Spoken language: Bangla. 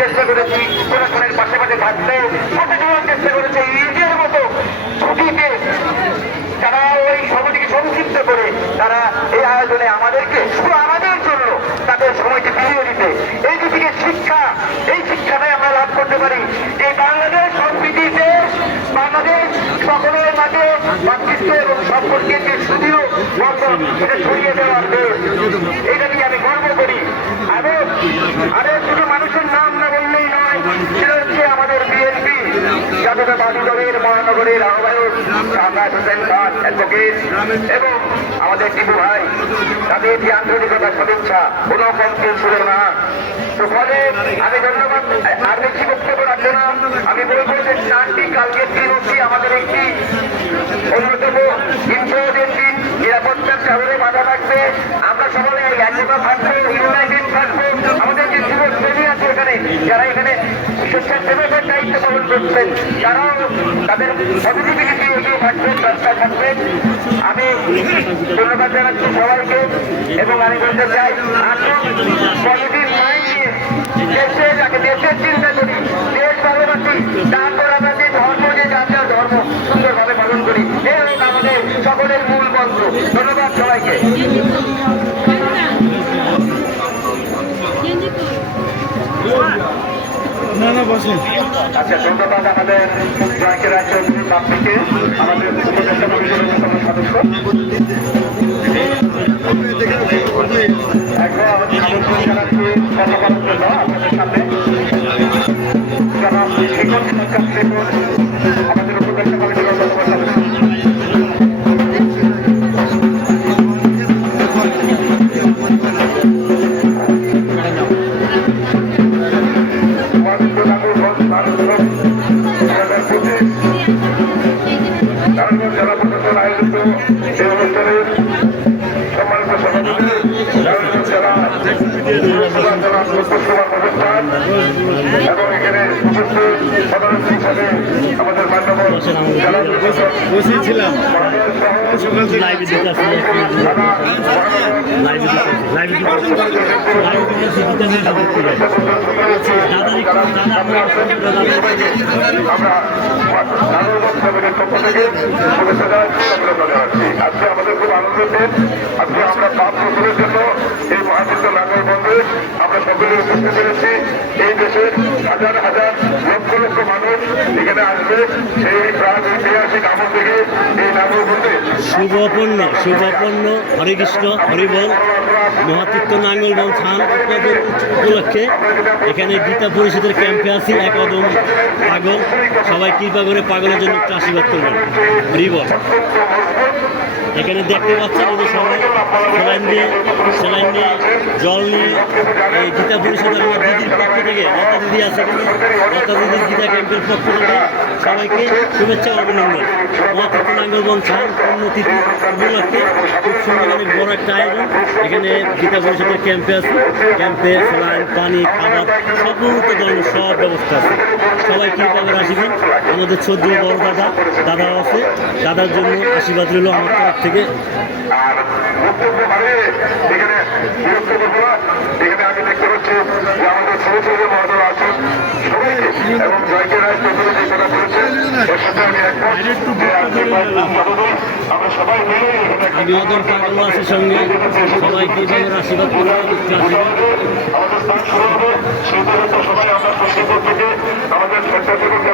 চেষ্টা করেছি, প্রশাসনের পাশে পাশে থাকতে। কত সময় চেষ্টা করেছে, নিজের মতো ছুটিতে যারা ওই সময়টিকে সংক্ষিপ্ত করে, তারা এই আয়োজনে আমাদেরকে, শুধু আমাদের জন্য, তাদের সময়কে ফিরিয়ে দিতে। এই দুটিকে শিক্ষা, এই শিক্ষাটাই আমরা লাভ করতে পারি। যে বাংলাদেশ দেশ বাংলাদেশ সকলের মাঝে মাতৃত্ব এবং সম্পর্কের যে সুদৃঢ় বন্ধন, সেটা ছড়িয়ে দেওয়ার দেশ। এটা নিয়ে আমি গর্ব করি। আরও আরও শুধু মানুষের নাম না বললেই নয় সেটা হচ্ছে আমাদের বিএনপি জাতীয়তাবাদী দলের মহানগরের আহ্বায়ক এবং আমাদের টিপু ভাই, তাদের আন্তরিকতা শুভেচ্ছা, কোনো কমকে ছিল না। তো আমি আর না। আমি যে চারটি আমাদের একটি অন্যতম আমরা সকলে ইউনাইটেড আছে এখানে, যারা এখানে স্বেচ্ছাসেবকের দায়িত্ব পালন করছেন। তারাও তাদের পজিটিভিটি এগিয়ে থাকবেন আমি ধন্যবাদ জানাচ্ছি সবাইকে এবং আমি বলতে চাই, আসুন নিয়ে দেশে যাকে দেশের চিন্তা করি, দেশ ভালোবাসি তারপর আমরা ধর্ম, যে যার যার ধর্ম সুন্দরভাবে পালন করি এই হোক আমাদের সকলের মূল মন্ত্র। ধন্যবাদ সবাইকে। না বসেন। আচ্ছা ধন্যবাদ আমাদের ব্যাংকের বাপ্পিকে আমাদের উপদেষ্টা পরিষদের সদস্য। এখন আমন্ত্রণ জানাচ্ছি কথা নারায়ণগঞ্জ জেলা প্রশাসন আয়োজিত এই অনুষ্ঠানের সম্মানিত সভাপতি নারায়ণগঞ্জ জেলা জেলা লোকসভা প্রধান এবং এখানে উপস্থিত সদস্য হিসাবে আমাদের মান্যবর জেলা প্রশাসক সকাল থেকে আজকে আমাদের খুব আনন্দের আজকে আমরা বছরের জন্য এই মহাযুদ্ধ নাগরবন্ধে আমরা সকলে উপস্থিত পেরেছি এই দেশের হাজার হাজার লক্ষ লক্ষ মানুষ এখানে আসবে সেই প্রাণ ঐতিহাসিক আমল থেকে এই শুভপন্ন শুভপন্ন হরে কৃষ্ণ হরিবল মহাতীর্থ নাঙ্গলবন থান উৎপাদন উপলক্ষে এখানে গীতা পরিষদের ক্যাম্পে আছি একদম পাগল। সবাই কৃপা করে পাগলের জন্য একটু আশীর্বাদ করবেন। হরিবল এখানে দেখতে পাচ্ছেন যে সবাই সেলাইন দিয়ে সেলাইন নিয়ে জল নিয়ে এই গীতা পরিষদের আমার দিদির পক্ষ থেকে লতা দিদি আছে লতা দিদির গীতা ক্যাম্পের পক্ষ থেকে সবাইকে শুভেচ্ছা অভিনন্দন। মহাত্মা নাঙ্গলবন ছাড় উন্নতিথি উপলক্ষে খুব সুন্দর অনেক বড় একটা আয়োজন। এখানে গীতা পরিষদের ক্যাম্পে আছে, ক্যাম্পে সেলাইন পানি, খাবার সমস্ত ধরনের সব ব্যবস্থা আছে। সবাই কৃপা করে আসবেন। আমাদের চোদ্দ বড় দাদা দাদা আছে। দাদার জন্য আশীর্বাদ রইল আমার থেকে আর বক্তব্য মানে এখানে বিরক্ত করব না এখানে আমি দেখতে পাচ্ছি যে আমাদের ছোট ছোট মহোদয় আছেন সবাইকে এবং জয়কে রায় চৌধুরী যে কথা বলেছেন এর সাথে আমি একমত যে আজকে আমরা সবাই মিলে একটা বিনোদন পাগল আছে সঙ্গে সবাই আশীর্বাদ আমাদের স্থান শুরু হবে সেই পর্যন্ত সবাই